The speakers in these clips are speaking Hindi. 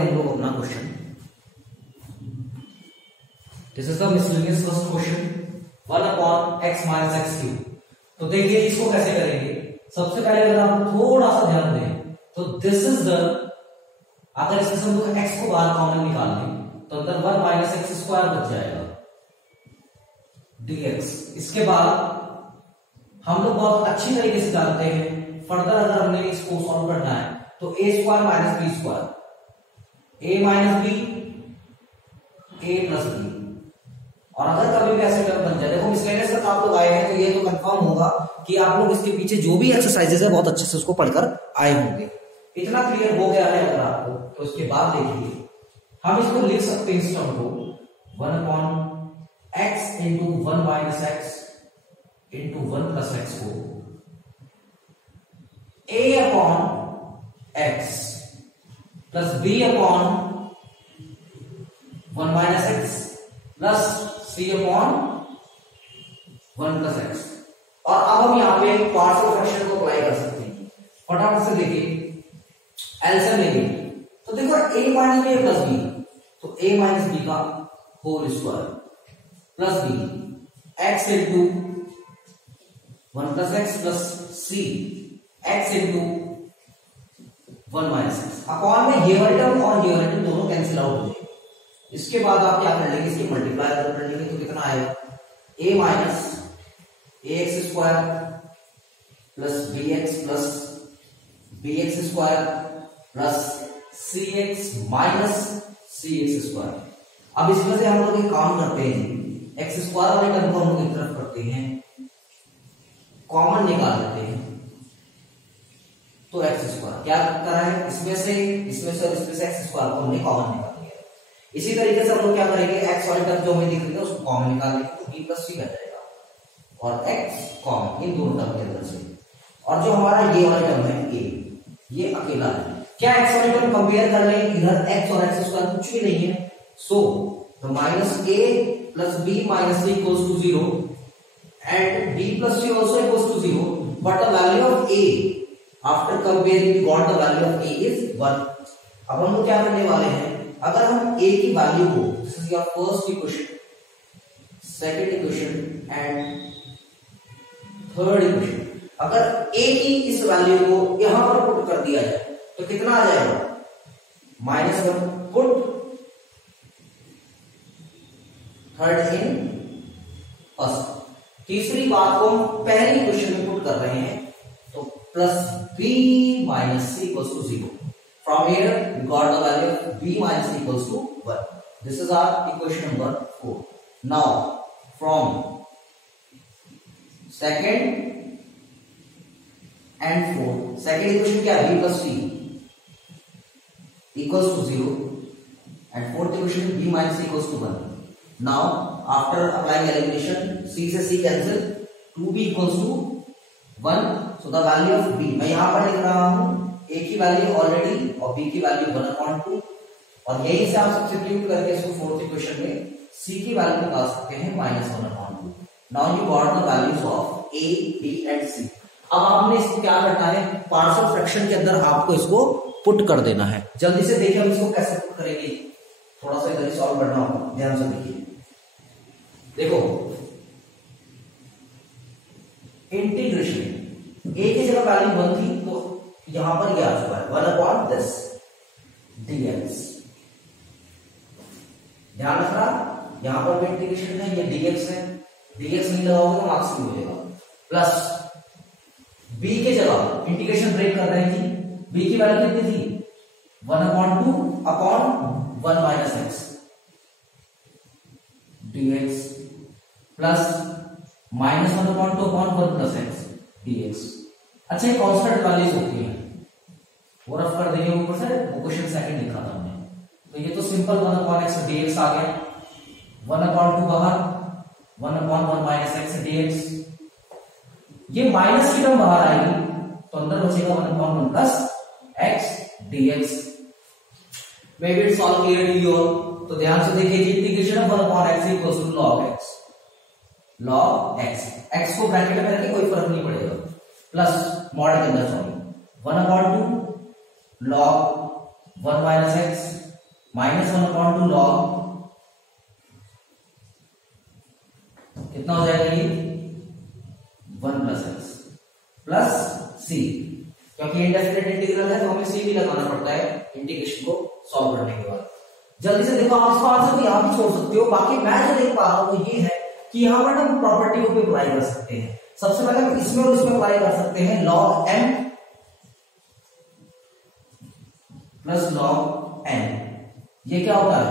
हम लोग अपना question. This is the miscellaneous first question 1/x - x3। तो देखिए इसको कैसे करेंगे। सबसे पहले अगर आप थोड़ा सा ध्यान दें तो दिस इज द, अगर इसमें से हम लोग x को बाहर कॉमन निकाल लें तो अंदर 1 - x² बच जाएगा dx। इसके बाद हम लोग बहुत अच्छी तरीके से जानते हैं, फर्दर अगर हमने इसको सॉल्व करना है तो a² - b², a - b a + b। और अगर कभी भी ऐसे टर्म बन जाए, देखो मिसलेनियस तक आप लोग आए हैं तो ये तो कंफर्म होगा कि आप लोग इसके पीछे जो भी एक्सरसाइजेस है बहुत अच्छे से उसको पढ़कर आए होंगे। इतना क्लियर हो गया है अगर आपको, तो उसके बाद देखिए हम इसको लिख सकते हैं इस टर्म को 1/x × 1 - x × 1 + x को a/x + b/1 - x + c/1 + x। और अब हम यहाँ पे पार्शियल फ्रैक्शन को अप्लाई कर सकते हैं। फटाफट से देखिए एलसीएम लेंगे तो देखो a - b + b, तो a - b का whole square plus b x × 1 + x + c x × 1 - x। Upon में ये वाली टर्म और ये वाली टर्म दोनों कैंसिल आउट हो जाएंगे। इसके बाद आप क्या कर लेंगे, इसकी मल्टीप्लाई कर लेंगे तो कितना आएगा a - ax² + bx + bx² + cx - cx²। अब इसमें से हम लोग एक काम करते हैं, x² वाले टर्म को हम लोग एक तरफ करते हैं, कॉमन निकाल लेते हैं तो x² क्या करा है, इसमें से और इसमें से x² को हमने कॉमन निकाल लिया। इसी तरीके से हम लोग क्या करेंगे, x वाली टर्म जो हमें दिख रही है उसको कॉमन निकाल लेंगे तो b + c बन जाएगा और x कॉमन इन दोनों टर्म के अंदर से। और जो हमारा ये वाला टर्म है a, ये अकेला है। क्या x वाली टर्म कंपेयर कर लें, इधर x और x² कुछ भी नहीं है, सो the -a + b - c = 0 and b + c also equals to 0, but the value of a after comparing we got the value of a is 1। अब हम लोग क्या करने वाले हैं, अगर हम a की वैल्यू को, this is your first equation, second equation and third equation, अगर a की इस वैल्यू को यहां पर पुट कर दिया जाए तो कितना आ जाएगा -1 पुट थर्ड इन फर्स्ट। तीसरी बात को हम पहली इक्वेशन में पुट कर रहे हैं तो +b - c = 0। From here we got the value of b - c = 1. This is our equation number 4. Now from second and fourth, second equation क्या है, b + c = 0 and fourth equation b - c = 1. Now after applying elimination, c से c cancel, 2b = 1, so the value of b मैं यहां पर लिख रहा हूं, a की वैल्यू ऑलरेडी और b की वैल्यू 1/2, और यही से आप सब्स्टिट्यूट करके इसको फोर्थ इक्वेशन में c की वैल्यू निकाल सकते हैं -1/2। Now you got the values of a, b and c। अब आपने इसको क्या करना है, पार्शियल फ्रैक्शन के अंदर आपको इसको पुट कर देना है। जल्दी से देखिए हम इसको कैसे पुट करेंगे, थोड़ा सा इधर सॉल्व करना होगा, ध्यान से देखिए। देखो इंटीग्रेशन a की जगह वैल्यू 1 थी तो यहां पर ये आ चुका है 1/this dx। ध्यान रखना यहां पर भी इंटीग्रेशन है, ये dx है, dx नहीं लगाओगे तो मार्क्स नहीं मिलेगा। प्लस b के जगह इंटीग्रेशन ब्रेक कर रहे थे, b की वैल्यू कितनी थी 1/2/1 - x dx plus -1/2/1 + x dx। अच्छा ये कांस्टेंट वैल्यूज होती है, वो रफ कर देंगे ऊपर से, वो क्वेश्चन सेकंड लिखा था हमने, तो ये तो सिंपल 1/x dx आ गया, 1/2 बाहर, 1/1 - x dx। ये माइनस की टर्म बाहर आएगी तो अंदर बचेगा 1/1 + x dx। May be it's all clear to you. तो ध्यान से देखिए, integration of 1/x = log x, log x को ब्रैकेट में रखिए, कोई फर्क नहीं पड़ेगा, प्लस मॉड के अंदर sorry 1/2 log 1 - x minus 1/2 log कितना हो जाएगा ये 1 प्लस एक्स प्लस सी, क्योंकि इंडेफिनिट इंटीग्रल है तो हमें सी भी लगाना पड़ता है इंटीग्रेशन को सॉल्व करने के बाद। जल्दी से देखो, आप इसको आंसर को यहां भी छोड़ सकते हो। बाकी मैं जो देख पा रहा हूं वो ये है कि यहां पर हम प्रॉपर्टी को भी अप्लाई कर सकते हैं। सबसे पहले हम इसमें और इसमें अप्लाई कर सकते हैं log m plus log n। ये क्या होता है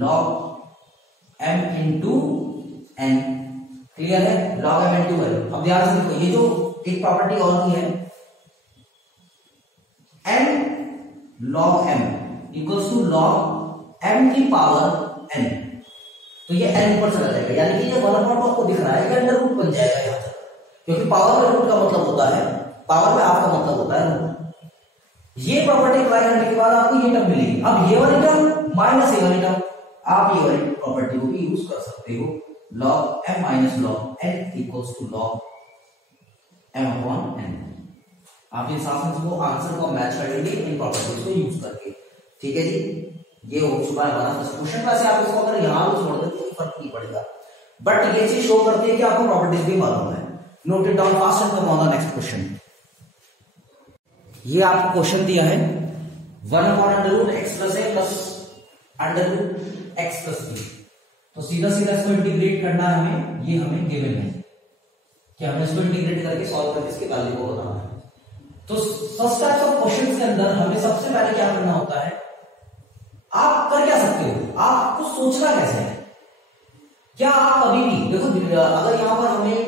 log m into n, clear है, log m इंटू n। अब ध्यान से देखो, ये जो एक प्रॉपर्टी और की है n log m equals to log m की पावर n, तो ये n ऊपर चला जाएगा, यानी कि ये 1/2 आपको दिख रहा है कि अंडर रूट बन जाएगा यहां तक, क्योंकि पावर में रूट का मतलब होता है, पावर में आपका मतलब होता है रूट। ये प्रॉपर्टी अप्लाई करने के बाद आपको ये टर्म मिलेगी। अब ये वाली टर्म माइनस ये वाली टर्म, आप ये वाली प्रॉपर्टी को भी यूज कर सकते हो, log m minus log n equals to log m upon n। आप इन साथ को आंसर को मैच करेंगे इन प्रॉपर्टीज को यूज करके, ठीक है जी। ये हो चुका है हमारा फर्स्ट क्वेश्चन। वैसे आप इसको अगर यहां भी छोड़ दें तो कोई फर्क नहीं पड़ेगा, बट ये चीज शो करती है कि आपको प्रॉपर्टीज भी मालूम है। Note it down fast and come on the next question. ये आपको क्वेश्चन दिया है 1/√x plus a plus √x plus b, तो सीधा सीधा इसको इंटीग्रेट करना है हमें, ये हमें गिवन है कि हमें इसको इंटीग्रेट करके सॉल्व करके इसके वैल्यू को बताना है। तो फर्स्ट टाइप ऑफ क्वेश्चंस के अंदर हमें सबसे पहले क्या करना होता है, आप कर क्या सकते हो, आपको सोचना कैसे है। क्या आप अभी भी देखो, अगर यहां पर हमें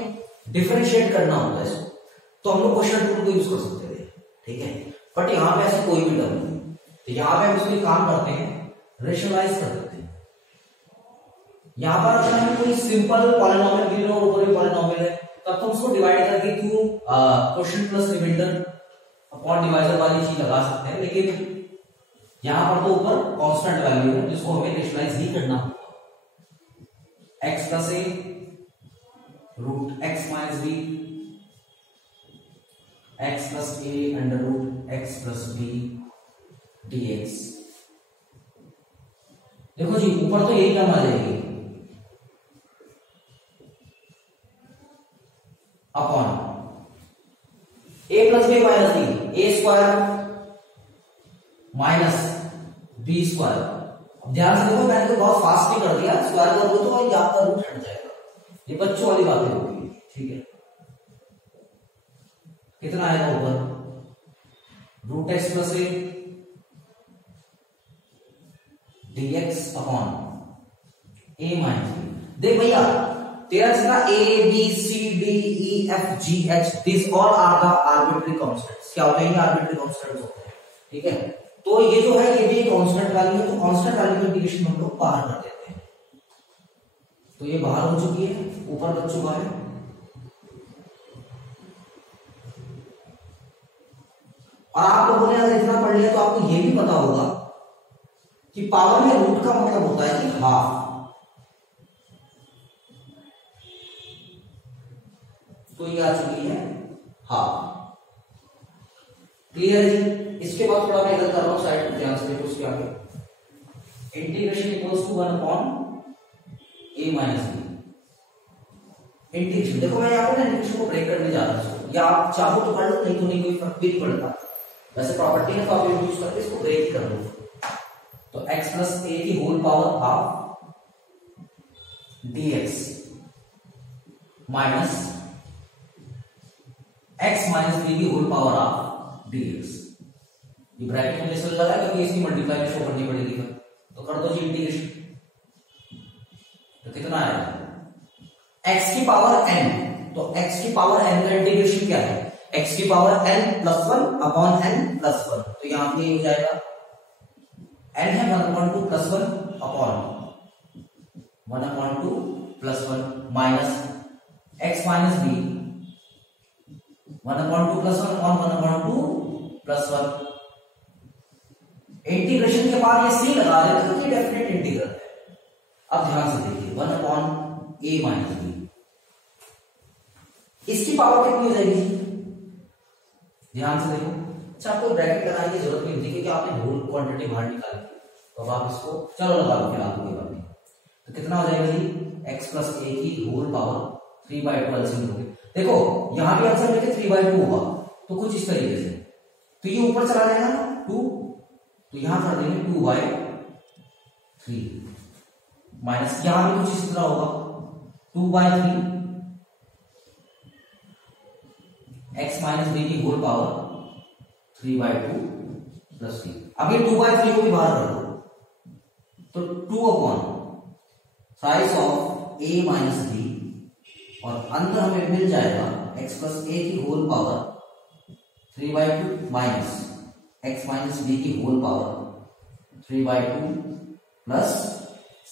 डिफरेंशिएट करना होता है इसको, तो हम लोग क्वेश्चन रूल को यूज कर सकते थे, ठीक है, बट यहां पे ऐसा कोई भी टर्म नहीं, तो यहां पे हम इसको काम करते हैं, रेशनलाइज कर देते हैं। यहां पर अगर हमें कोई सिंपल पॉलिनोमियल गिवन और ऊपर भी पॉलिनोमियल है, तब तो उसको डिवाइड करके क्यों क्वेश्चन प्लस रिमाइंडर अपॉन डिवाइजर वाली चीज लगा सकते हैं, लेकिन यहां पर तो ऊपर कांस्टेंट वैल्यू है जिसको हमें रेशनलाइज ही करना होगा। x plus a root x minus b, x plus a under root x plus b dx। देखो जी, ऊपर तो यही टर्म आ जाएगी upon a plus b minus b, a square minus b square. अब ध्यान से देखो, मैंने तो बहुत फास्ट ही कर दिया, स्क्वायर करोगे तो वही आपका रूट हट जाएगा, ये बच्चों वाली बातें होगी, ठीक है। कितना आएगा ऊपर root x plus a dx upon a minus b. देख भैया, तेरा जितना a b c d e f g h, this all are the arbitrary constants. क्या होते हैं ये आर्बिट्री कांस्टेंट्स होते हैं, ठीक है। तो ये जो है ये भी कांस्टेंट वैल्यू है, तो कांस्टेंट वैल्यू की इंटीग्रेशन हम लोग बाहर कर देते हैं, तो ये बाहर हो चुकी है, ऊपर बच चुका है। और आप लोगों ने अगर इतना पढ़ लिया तो आपको ये भी पता होगा कि पावर में रूट का मतलब होता है कि हाफ, तो ये आ चुकी है हाफ, क्लियर है जी। इसके बाद थोड़ा मैं इधर कर रहा हूं साइड में, ध्यान से देखो, उसके आगे integration equals to 1 upon a minus b integration. देखो मैं यहां पर ना इंटीग्रेशन को ब्रेक करने जा रहा हूं, या आप चाहो तो कर लो, नहीं तो नहीं, कोई फर्क भी नहीं पड़ता। वैसे प्रॉपर्टी है तो आप यूज करके इसको ब्रेक कर दो, तो x प्लस a की whole power half dx minus x minus b की होल पावर हाफ dx। ये ब्रैकेट में इसलिए लगा क्योंकि इसकी मल्टीप्लाई शो करनी पड़ेगी, तो कर दो जी इंटीग्रेशन, तो कितना आएगा x की पावर n, तो x की पावर n का इंटीग्रेशन क्या है, x की power n plus 1 upon n plus 1, तो यहां पे हो जाएगा n है 1/2 plus 1 upon 1/2 plus 1 minus x minus b 1/2 plus 1 upon 1/2 plus 1। Integration के बाद ये c लगा रहे हैं तो ये डेफिनेट इंटीग्रल है। अब ध्यान से देखिए 1 अपॉन a माइनस b, इसकी पावर कितनी हो जाएगी, ध्यान से देखो। अच्छा, आपको ब्रैकेट लगाने की जरूरत नहीं होती क्योंकि आपने होल क्वांटिटी बाहर निकाली, तो अब आप इसको चलो लगा लो फिलहाल कोई बात नहीं। तो कितना हो जाएगा जी, x प्लस ए की होल पावर 3/2 एलसीएम लोगे। देखो यहां भी आंसर लेके 3/2 होगा, तो कुछ इस तरीके से, तो ये ऊपर चला जाएगा 2, तो यहां कर देंगे 2/3 माइनस, यहां भी कुछ इस तरह होगा 2/3 x माइनस बी की होल पावर 3/2 प्लस 3। अब ये 2/3 को भी बाहर कर दो, तो 2/साइज ऑफ a माइनस बी, और अंदर हमें मिल जाएगा x प्लस ए की whole power 3/2 minus x minus B की whole power 3/2 plus c।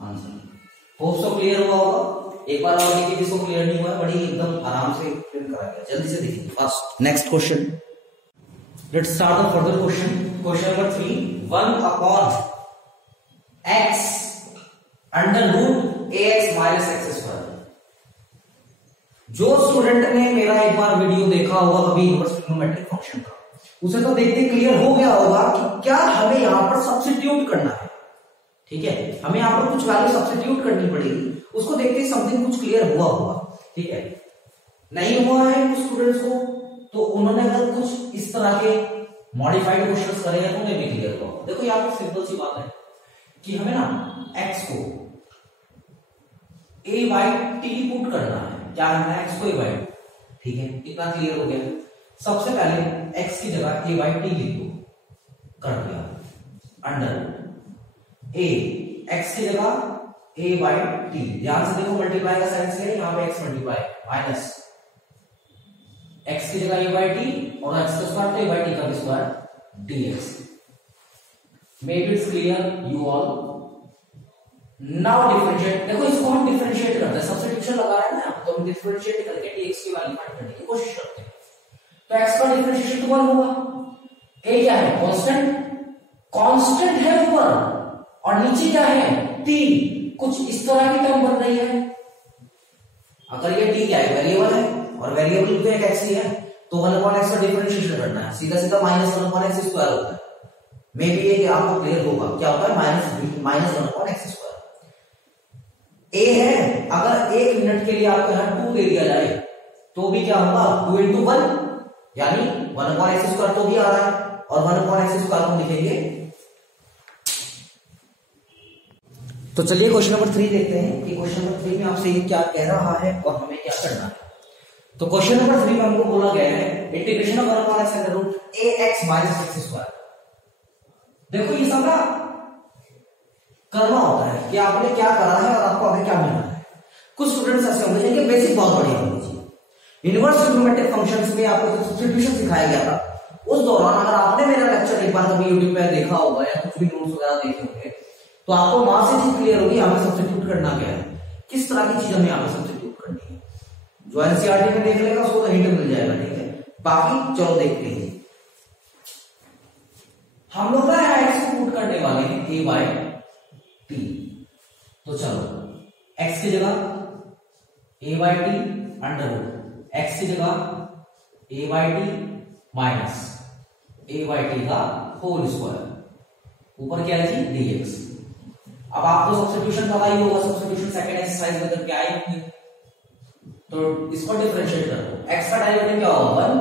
Answer hope so clear हुआ होगा। एक बार और देखिए जिसको क्लियर नहीं हुआ है, बड़ी एकदम आराम से क्लियर करा गया। जल्दी से देखिए first next question, let's start the further question. Question number 3, 1/x √ax minus x square. जो स्टूडेंट ने मेरा एक बार वीडियो देखा होगा कभी इनवर्स ट्रिग्नोमेट्रिक फंक्शन का, उसे तो देखते क्लियर हो गया होगा कि क्या हमें यहां पर सब्स्टिट्यूट करना है। ठीक है, हमें यहां पर कुछ वैल्यू सब्स्टिट्यूट करनी पड़ेगी, उसको देखते ही समथिंग कुछ क्लियर हुआ होगा। ठीक है, नहीं हुआ है कुछ स्टूडेंट्स को, तो उन्होंने अगर कुछ इस तरह के मॉडिफाइड क्वेश्चंस करे हैं तो उन्हें भी क्लियर हुआ। देखो यहाँ पर सिंपल सी बात है कि हमें ना x को a/t पुट करना है। क्या करना है, x को a/t। ठीक है, इतना क्लियर हो गया। सबसे पहले x की जगह a/t लिख दो, कर दिया, अंडर a, x की जगह a/t, ध्यान से देखो मल्टीप्लाई का साइन से यहाँ पे x मल्टीप्लाई माइनस x की जगह a/t और x का स्क्वायर तो a/t का square dx। Make it clear you all. Now differentiate, देखो इसको हम डिफरेंशिएट करते हैं, सब्स्टिट्यूशन लगा रहे हैं ना, तो हम डिफरेंशिएट करके dx की वैल्यू फाइंड करने की कोशिश करते हैं। तो x का डिफरेंशिएशन तो 1 होगा। a क्या है, कांस्टेंट, कांस्टेंट है ऊपर, और नीचे क्या है, t। कुछ इस तरह की टर्म बन रही है। अगर ये t क्या है, वेरिएबल है, और वेरिएबल तो एक x ही है, तो 1/x का डिफरेंशिएशन करना है, सीधा सीधा -1/x स्क्वायर होता है। मे बी ये आपको क्लियर होगा, क्या होता है -1/x स्क्वायर। a है, अगर 1 मिनट के लिए आपको यहां 2 दे दिया जाए तो भी क्या होगा, 2 × 1 यानी 1/x स्क्वायर तो भी आ रहा है, और 1/x स्क्वायर को लिखेंगे। तो चलिए क्वेश्चन नंबर 3 देखते हैं कि क्वेश्चन नंबर 3 में आपसे ये क्या कह रहा है और हमें क्या करना है। तो क्वेश्चन नंबर 3 में हमको बोला गया है integration of 1/x under root ax minus x square. देखो ये सब ना करना होता है कि आपने क्या करा है और आपको आगे क्या मिलना है। कुछ स्टूडेंट्स ऐसे होंगे जिनके बेसिक बहुत बढ़िया होंगे। इनवर्स ट्रिग्नोमेट्रिक फंक्शंस में आपको सब्स्टिट्यूशन सिखाया गया था, उस दौरान अगर आपने मेरा लेक्चर एक बार कभी YouTube पे देखा होगा या कुछ भी नोट्स वगैरह देखे होंगे, तो आपको वहां से चीज क्लियर होगी हमें सब्स्टिट्यूट करना क्या है, किस तरह की चीज हमें यहाँ पे सब्स्टिट्यूट करनी है। जो एनसीईआरटी में देख लेगा उसको तो हिंट मिल जाएगा। ठीक है, बाकी चलो देखते हैं। हम लोग ना x को पुट करने वाले हैं a/t। तो चलो x की जगह a/t अंडर रूट x की जगह a/t माइनस a/t का होल स्क्वायर, ऊपर क्या है जी dx। अब आपको सब्स्टिट्यूशन पता ही होगा, सब्स्टिट्यूशन सेकंड एक्सरसाइज में करके आए होंगे, तो इसको डिफरेंशिएट कर दो। x का डेरिवेटिव क्या होगा 1।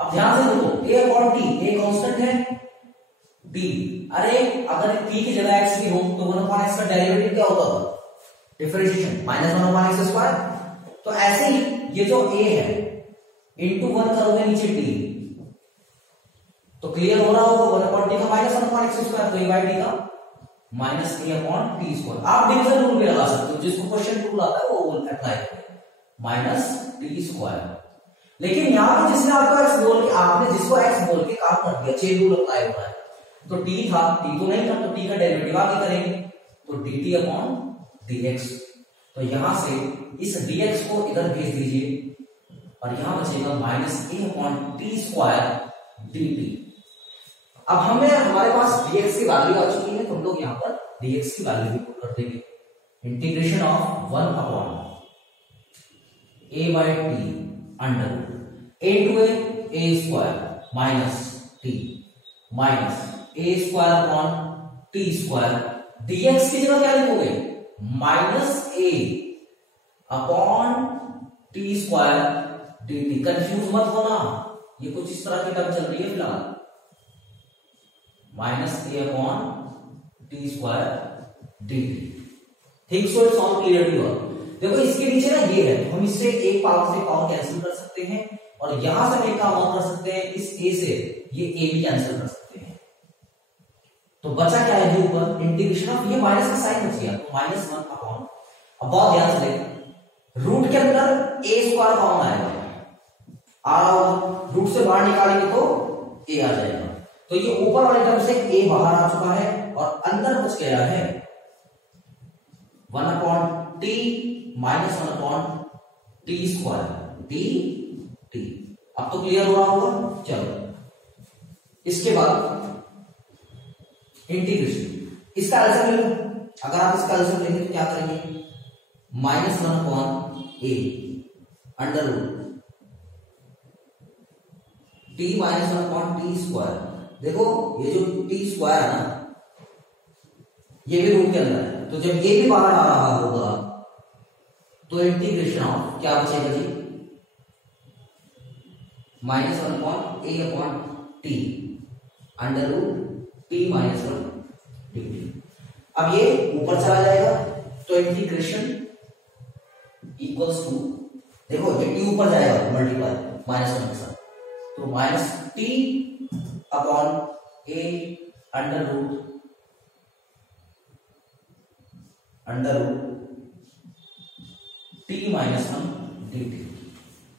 अब ध्यान से देखो a/t, a कांस्टेंट है, t, अरे अगर t की जगह x भी हो तो 1/x का डेरिवेटिव क्या होगा, डिफरेंशिएशन -1/x स्क्वायर। तो ऐसे ही ये जो a है इंटू 1 करोगे नीचे t, तो क्लियर हो रहा होगा 1/t का -1/x स्क्वायर, तो a/t का -a/t स्क्वायर। आप डिवीजन रूल भी लगा सकते हो, जिसको क्वेश्चन रूल आता है वो रूल अप्लाई करें, -t स्क्वायर। लेकिन यहां पर जिसने आपको x बोल के, आपने जिसको x बोल के काम कर दिया, चेन रूल अप्लाई होता है, तो t था, t तो नहीं था, तो t का डेरिवेटिव आगे करेंगे, तो dt/dx। तो यहां से इस dx को इधर भेज दीजिए और यहां बचेगा -a/t स्क्वायर dt। अब हमें हमारे पास dx की वैल्यू आ चुकी है, तो हम लोग यहां पर dx की वैल्यू भी पुट कर देंगे। Integration of 1/a/t under a × a square minus t minus a square upon t square, dx की जगह क्या लिखोगे minus a upon t square dt। Confuse मत होना, ये कुछ इस तरह की टर्म चल रही है फिलहाल, minus a upon t square dt। Think so it's all clear to you. देखो इसके नीचे ना ये है, तो हम इससे एक पावर से पावर कैंसिल कर सकते हैं, और यहां से हम एक काम और कर सकते हैं, इस ए से ये ए भी कैंसिल कर सकते हैं। तो बचा क्या है जो ऊपर इंटीग्रेशन ऑफ, ये माइनस का साइन बच गया, तो माइनस 1 अपॉन, अब बहुत ध्यान से देख, रूट के अंदर ए स्क्वायर कॉमन आएगा, रूट से बाहर निकालेंगे तो ए आ जाएगा, तो ये ऊपर वाले टर्म से ए बाहर आ चुका है और अंदर बच गया है 1 upon T minus 1 upon t square D T. अब तो क्लियर हो रहा होगा। चलो इसके बाद इंटीग्रेशन, इसका एल्सियम ले लो। अगर आप इसका एल्सियम लेंगे तो क्या करेंगे, minus 1 upon a under root t minus 1 upon t square. देखो ये जो टी स्क्वायर है ना, ये भी रूट के अंदर है, तो जब ये भी बाहर आ रहा होगा तो इंटीग्रेशन ऑफ क्या बचेगा जी, minus 1 upon a upon t under root t minus 1 d. अब ये ऊपर चला जाएगा तो इंटीग्रेशन इक्वल्स टू, देखो ये टी ऊपर जाएगा मल्टीप्लाई माइनस 1 के साथ, तो minus t upon a under root t minus 1 d t.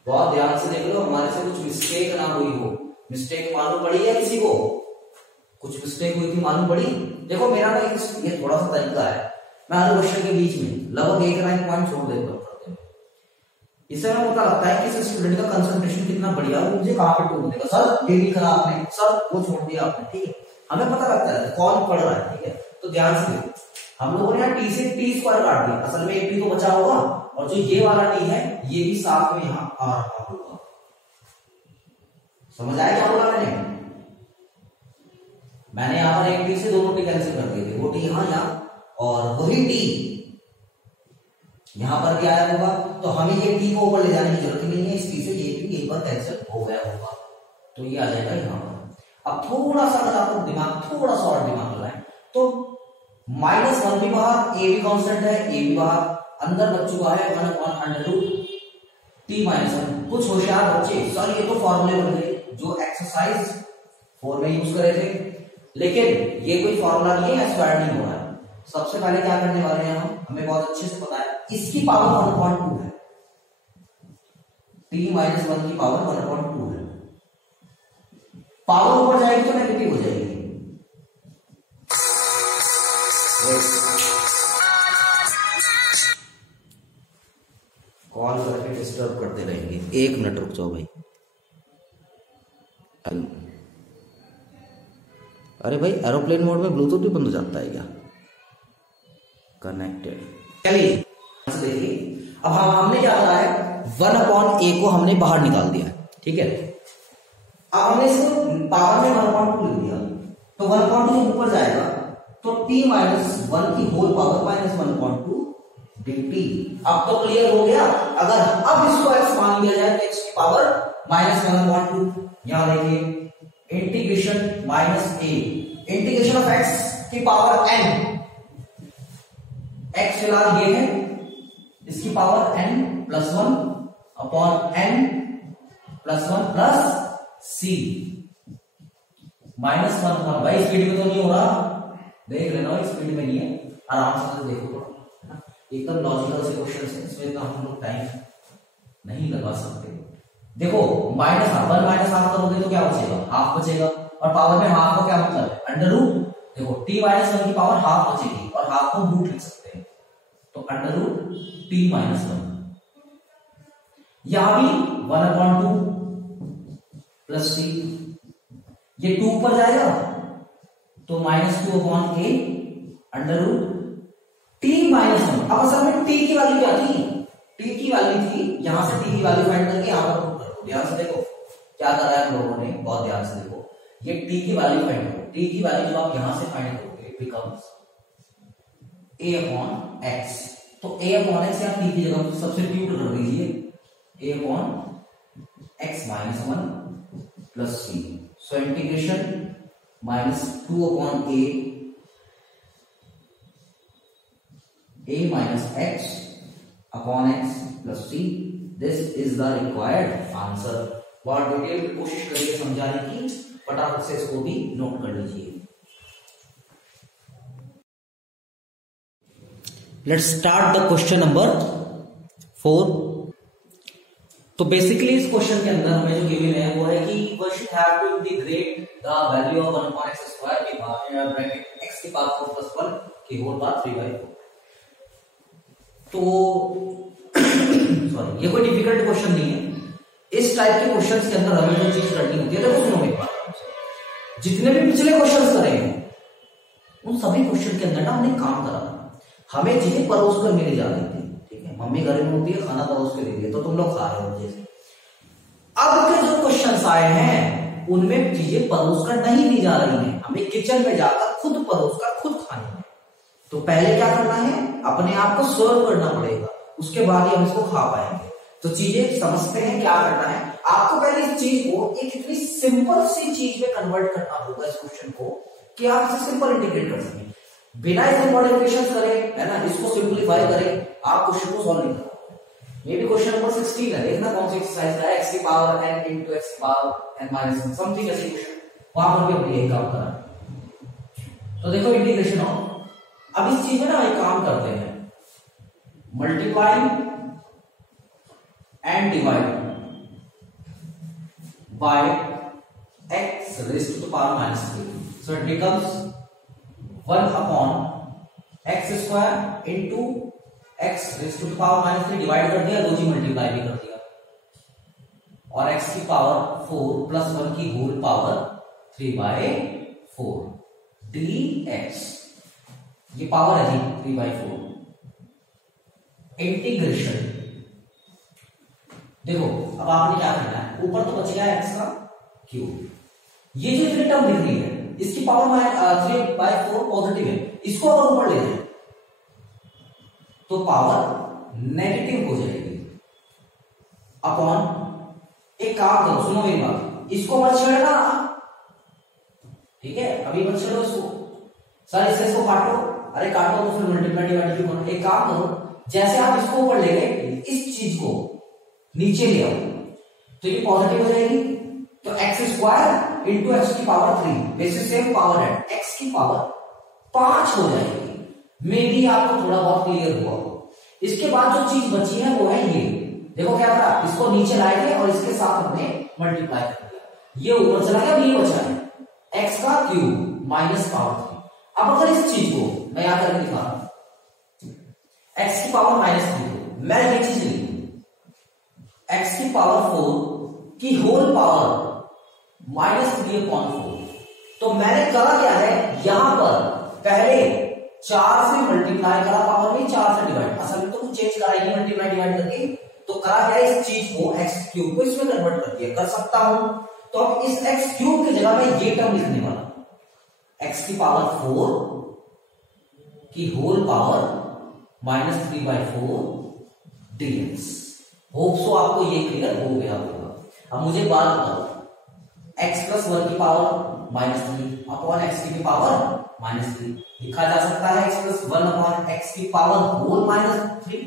बहुत ध्यान से देख लो, हमारे से कुछ मिस्टेक ना हुई हो। मिस्टेक मालूम पड़ी है किसी को, कुछ मिस्टेक हुई थी मालूम पड़ी। देखो मेरा ना ये थोड़ा सा तरीका है, मैं हर क्वेश्चन के बीच में लगभग एक लाइन पॉइंट छोड़ देता हूँ, इससे हमें पता लगता है कि स्टूडेंट का कंसंट्रेशन कितना बढ़िया है, मुझे कहां पे टोक देगा, सर ये लिखा आपने, सर वो छोड़ दिया आपने, ठीक है, हमें पता लगता है कौन पढ़ रहा है, ठीक है। तो ध्यान से देखो, हम लोगों ने यहाँ टी से टी स्क्वायर काट दिया, असल में एक टी तो बचा होगा, और जो ये वाला टी है ये भी साथ में यहाँ आ रहा होगा। समझ आया क्या बोला मैंने यहाँ पर एक टी से दोनों टी कैंसिल कर दिए थे, वो टी यहाँ, और वही टी यहां पर भी आया होगा, तो हमें ये टी को ऊपर ले जाने की जरूरत नहीं है, इस टी से ये टी एक बार कैंसिल हो गया होगा, तो ये आ जाएगा यहां पर। अब थोड़ा सा अगर आपको थोड़ा सा और दिमाग लगाएं तो माइनस 1 भी बाहर, ए भी कांस्टेंट है, ए भी बाहर, अंदर बच चुका है 1 upon under root t minus 1। कुछ होशियार बच्चे, सर ये तो फॉर्मूले बन गए जो एक्सरसाइज 4 में यूज करे थे, लेकिन ये कोई फॉर्मूला नहीं है, स्क्वायर नहीं हो रहा है। सबसे पहले क्या करने वाले हैं हम, हमें बहुत अच्छे से पता है, इसकी पावर 1/2 है, t माइनस 1 की पावर 1/2 है, पावर ऊपर जाएगी तो नेगेटिव हो जाएगी। कॉल करके डिस्टर्ब करते रहेंगे, 1 मिनट रुक जाओ भाई। अरे भाई एरोप्लेन मोड में ब्लूटूथ भी बंद हो जाता है क्या? कनेक्टेड। चलिए देखिए, अब हमने क्या करा है, 1 अपॉन ए को हमने बाहर निकाल दिया, ठीक है। अब हमने इसको पावर में 1/2 लिख दिया, तो 1/2 ऊपर जाएगा तो t माइनस 1 की होल पावर माइनस 1/2 dt। अब तो क्लियर हो गया। अगर अब इसको x मान लिया जाए तो x की पावर माइनस 1/2, यहां देखिए integration minus a, integration of x की पावर n, x फिलहाल ये है, इसकी power n plus 1 upon n plus 1 plus c minus 1 upon, भाई स्पीड में तो नहीं हो रहा, देख लेना, स्पीड में नहीं है, आराम से देखो तो एकदम लॉजिकल से क्वेश्चन है, इसमें तो हम लोग टाइम नहीं लगा सकते। देखो माइनस हाफ करोगे तो क्या बचेगा, हाफ बचेगा, और पावर में हाफ का क्या मतलब है, अंडर रूट। देखो t माइनस 1 की पावर हाफ बचेगी, और हाफ को रूट लिख सकते हैं, तो अंडर रूट t माइनस 1, यहां भी 1/2 प्लस t, ये 2 पर जाएगा तो -2 upon a under root t minus 1। अब असल में t की वैल्यू क्या थी, t की वैल्यू थी, यहां से t की वैल्यू फाइंड करके यहां पर पुट कर दो। ध्यान से देखो क्या कर रहा है हम लोगों ने, बहुत ध्यान से देखो, ये t की वैल्यू फाइंड करो, t की वैल्यू जब आप यहां से फाइंड करोगे it becomes a upon x। तो a अपॉन x या t की जगह सब्स्टिट्यूट कर दीजिए, a upon x minus 1 plus c। So integration minus 2 upon a minus x upon x plus c। This is the required answer. बहुत डिटेल में कोशिश करिए समझाने की, फटाफट से इसको भी नोट कर लीजिए। Let's start the question number 4। तो बेसिकली इस क्वेश्चन के अंदर हमें जो गिवन है वो है कि we should have to integrate the value of 1 upon x square के बाद ब्रैकेट x की पावर 4 प्लस 1 की होल पावर 3/4। तो सॉरी, ये कोई डिफिकल्ट क्वेश्चन नहीं है। इस टाइप के क्वेश्चंस के अंदर हमें जो चीज करनी होती है, देखो सुनो मेरी बात, जितने भी पिछले क्वेश्चंस करे हैं उन सभी क्वेश्चन के अंदर ना हमने काम करा, हमें चीजें परोस कर मिली जा रही थी। ठीक है, मम्मी घर में होती है खाना परोस के दे दिया तो तुम लोग खा रहे हो जैसे। अब के जो क्वेश्चंस आए हैं उनमें चीजें परोस कर नहीं दी जा रही हैं, हमें किचन में जाकर खुद परोस कर खुद खानी है। तो पहले क्या करना है, अपने आप को सर्व करना पड़ेगा, उसके बाद ही हम इसको खा पाएंगे। तो चीजें समझते हैं क्या करना है। आपको पहले इस चीज को एक इतनी सिंपल सी चीज में कन्वर्ट करना होगा इस क्वेश्चन को, कि आप इसे सिंपल इंटीग्रेट कर सकें बिना इसे मॉडिफिकेशन करें, है ना, इसको सिंपलीफाई करें, आप क्वेश्चन को सॉल्व नहीं कर पाओगे। मे बी क्वेश्चन नंबर 16 है, देखना कौन सी एक्सरसाइज है, x की पावर n into x की पावर n minus 1 समथिंग ऐसी क्वेश्चन, वहां पर भी अपने यही काम करा। तो देखो इंटीग्रेशन ऑफ, अब इस चीज में ना एक काम करते हैं, multiplying and divide by x raised to the power minus 3. So it becomes 1 upon x square into x raised to the power minus 3 divide कर दिया, दो जी मल्टीप्लाई भी कर दिया, और x की पावर 4 प्लस 1 की होल पावर 3/4 dx। ये पावर है जी 3/4। इंटीग्रेशन देखो, अब आपने क्या करना है, ऊपर तो बच गया x का क्यूब, ये जो इतनी टर्म दिख रही है इसकी पावर 3/4 पॉजिटिव है, इसको अगर ऊपर ले जाए तो पावर नेगेटिव हो जाएगी। अपॉन एक काम करो, सुनो मेरी बात, इसको मत छेड़ना, ठीक है, अभी मत छेड़ो इसको, सर इसको काटो, अरे काटो तो फिर मल्टीप्लाई डिवाइड क्यों करना। एक काम करो, जैसे आप इसको ऊपर ले गए इस चीज को नीचे ले आओ तो ये पॉजिटिव हो जाएगी, तो एक्स स्क्वायर इंटू एक्स की पावर 3, वैसे सेम पावर है, एक्स की पावर 5 हो जाएगी। मे बी आपको थोड़ा बहुत क्लियर हुआ हो। इसके बाद जो चीज बची है वो है ये, देखो क्या करा, इसको नीचे लाएंगे और इसके साथ हमने मल्टीप्लाई कर दिया, ये ऊपर चला गया, ये बचा है एक्स का क्यूब माइनस पावर 3। अब अगर इस चीज को मैं यहां करके दिखा रहा हूं, एक्स की पावर -3 को मैं ये चीज लिखी x की पावर 4 की होल पावर -3/4। तो मैंने करा क्या है, यहां पर पहले 4 से मल्टीप्लाई करा पावर में, 4 से डिवाइड, असल में तो कुछ चेंज करा ही मल्टीप्लाई डिवाइड करके, तो करा क्या है, इस चीज को x क्यूब को इसमें कन्वर्ट कर दिया, कर सकता हूं। तो अब इस x क्यूब की जगह में ये टर्म लिखने वाला, x की पावर 4 की whole power -3/4 dx। Hope so आपको ये क्लियर हो गया होगा। अब मुझे बात बताओ, x प्लस 1 की पावर -3 अपॉन x की पावर -3 लिखा जा सकता है, x प्लस 1 अपॉन x की पावर होल -3।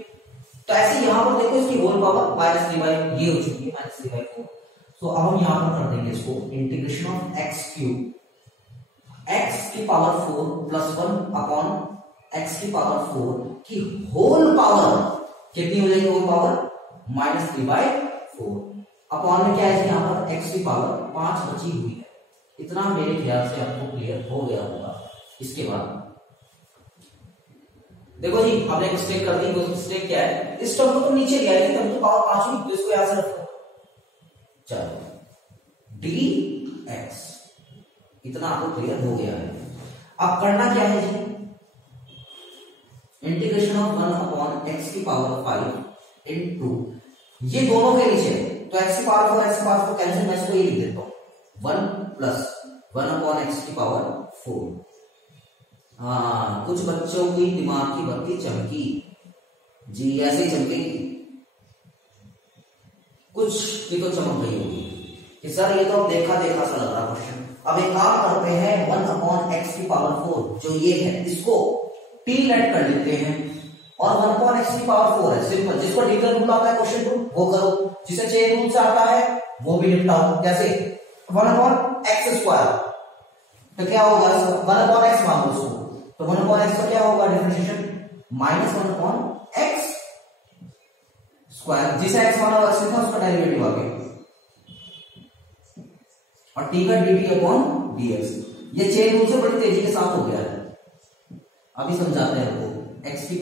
तो ऐसे यहां पर देखो इसकी होल पावर -3 ये हो चुकी है -3/4। तो अब हम यहां पर कर देंगे इसको integration of x cube, x की पावर 4 प्लस 1 अपॉन x की पावर 4 की होल पावर कितनी हो जाएगी, होल पावर -3/4 अपॉन में क्या है यहां पर x की पावर 5 बची हुई है। इतना मेरे ख्याल से आपको क्लियर हो गया होगा। इसके बाद देखो जी, हमने एक मिस्टेक कर दी। वो मिस्टेक क्या है, इस टर्म को तो नीचे ले आई थी, तब तो पावर 5 हुई, तो इसको यहां से रखो। चलो dx, इतना आपको क्लियर हो गया है। अब करना क्या है जी, इंटीग्रेशन ऑफ 1 अपॉन x की पावर 5 इनटू, ये दोनों के नीचे तो x की पावर 4 x की पावर 4 कैंसिल, मैं इसको ये लिख देता हूं 1 प्लस 1/x⁴। हाँ, कुछ बच्चों की दिमाग की बत्ती चमकी जी, ऐसे ही चमकेगी, कुछ की तो चमक गई होगी कि सर ये तो देखा देखा सा लग रहा क्वेश्चन। अब एक काम करते हैं, 1/x⁴ जो ये है इसको t लेट कर लेते हैं, और 1/x⁴ है सिंपल। जिसको डिफरेंट रूल आता है क्वेश्चन रूल वो करो, जिसे चेन रूल से आता है वो भी निपटाओ। कैसे 1/x², तो क्या होगा 1/x मान लो उसको, तो 1/x का क्या होगा डिफरेंशिएशन -1/x², जिसे x माना हुआ था उसका डेरिवेटिव आ गया, और t का dt/dx। ये चेन रूल से बड़ी तेजी के साथ हो गया है। अभी समझाते हैं आपको। x⁴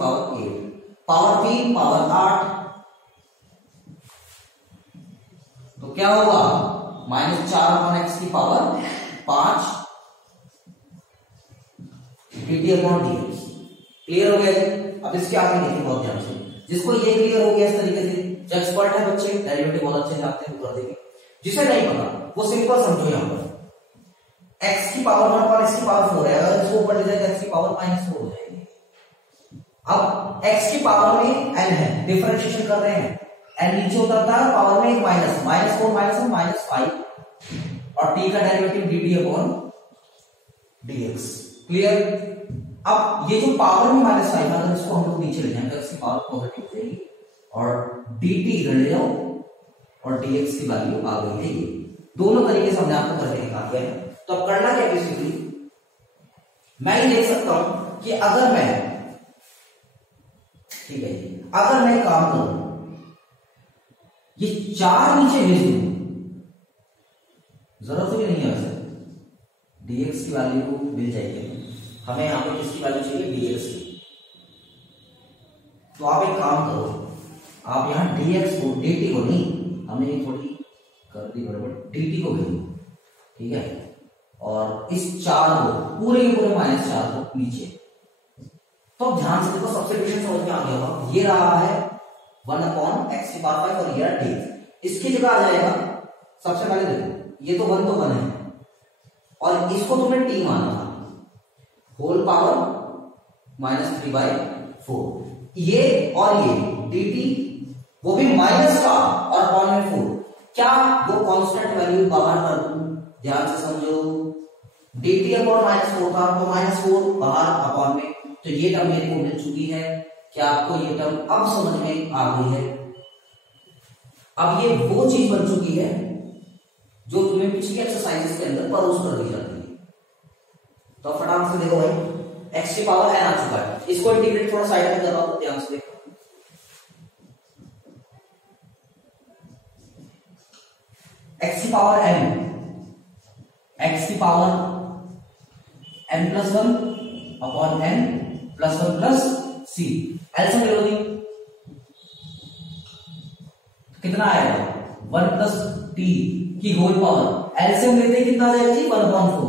पावर 3 पावर 8, तो क्या होगा -4/x⁵ dt/dx। क्लियर हो गया जी। अब इसके आगे देखिए बहुत ध्यान से, जिसको ये क्लियर हो गया इस तरीके से, जो एक्सपर्ट है बच्चे डेरिवेटिव बहुत अच्छे से जानते हैं, कर देंगे। जिसे नहीं पता वो सिंपल समझो, यहां पर x⁴ 1/x⁴ है, अगर इसको ऊपर ले जाए x⁴ -4 हो जाएगी। अब x⁴ में n है, डिफरेंशिएशन कर रहे हैं, n नीचे उतरता है, पावर में एक माइनस, -4 -1 -5, और t का डेरिवेटिव dt/dx। क्लियर। अब ये जो पावर में -5 है, अगर इसको हम लोग नीचे ले जाएंगे तो इसकी पावर पॉजिटिव हो जाएगी, और dt गण ले जाओ और dx की वैल्यू आ गई है। ये दोनों तरीके से हमने आपको करके दिखा दिया है। तो अब करना क्या, बेसिकली मैं ये देख सकता हूं कि अगर मैं, ठीक है, अगर मैं काम करूं, ये 4 नीचे भेज दूं, जरूरत भी नहीं है वैसे, dx की वैल्यू मिल जाएगी हमें। यहां पे किसकी वैल्यू चाहिए, dx की। तो आप एक काम करो, आप यहां dx को, dt को नहीं, हमने ये थोड़ी कर दी बराबर, dt को भेजो, ठीक है, और इस 4 को पूरे के पूरे -4 को नीचे। तो ध्यान से देखो, सबसे क्वेश्चन समझ में आ गया होगा। ये रहा है 1/x⁵ और ये dx, इसकी जगह आ जाएगा, सबसे पहले देखो ये तो 1 तो 1 है, और इसको तुमने t माना था, होल पावर -3/4, ये और ये dt वो भी माइनस का और अपॉन में 4, क्या वो कांस्टेंट वैल्यू बाहर कर दूं, ध्यान से समझो, dt/-4 था तो -4 बाहर अपॉन में, तो ये टर्म मेरे को मिल चुकी है। क्या आपको ये टर्म अब समझ में आ गई है? अब ये वो चीज बन चुकी है जो तुम्हें पिछली एक्सरसाइजेस के अंदर परोस कर दी जाती है। तो फटाफट से देखो भाई, x⁴ n आ चुका है, इसको इंटीग्रेट थोड़ा साइड में कर रहा हूं, ध्यान से देखो। x⁴ n+1/n+1+c, एलसीएम ले लो जी, कितना आएगा 1+t की होल पावर, एलसीएम लेते ही कितना आ जाएगा जी 1/4,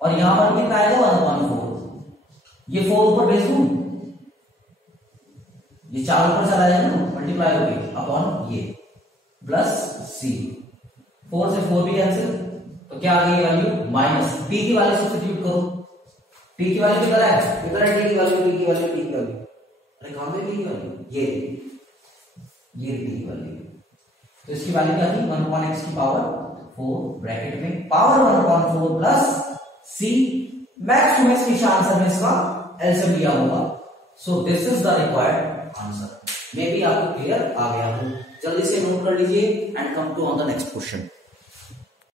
और यहां पर कितना आएगा 1/4, ये 4 ऊपर भेज दूं, ये 4 ऊपर चला जाएगा ना, मल्टीप्लाई होगी अपॉन ये प्लस c, 4 से 4 भी कैंसिल, तो क्या आ गई वैल्यू माइनस, t की वैल्यू सब्स्टिट्यूट करो, t की वैल्यू कितना है, कितना t की वैल्यू, t की वैल्यू, t की वैल्यू, अरे कहां पे t की वैल्यू, ये t की वैल्यू, तो इसकी वैल्यू क्या थी 1/x⁴ ब्रैकेट में power 1/4 plus c, max to max निशान आंसर में इसका एलसीएम लिया होगा। So this is the required answer. May be आपको क्लियर आ गया हो, जल्दी से नोट कर लीजिए and come to on the next question.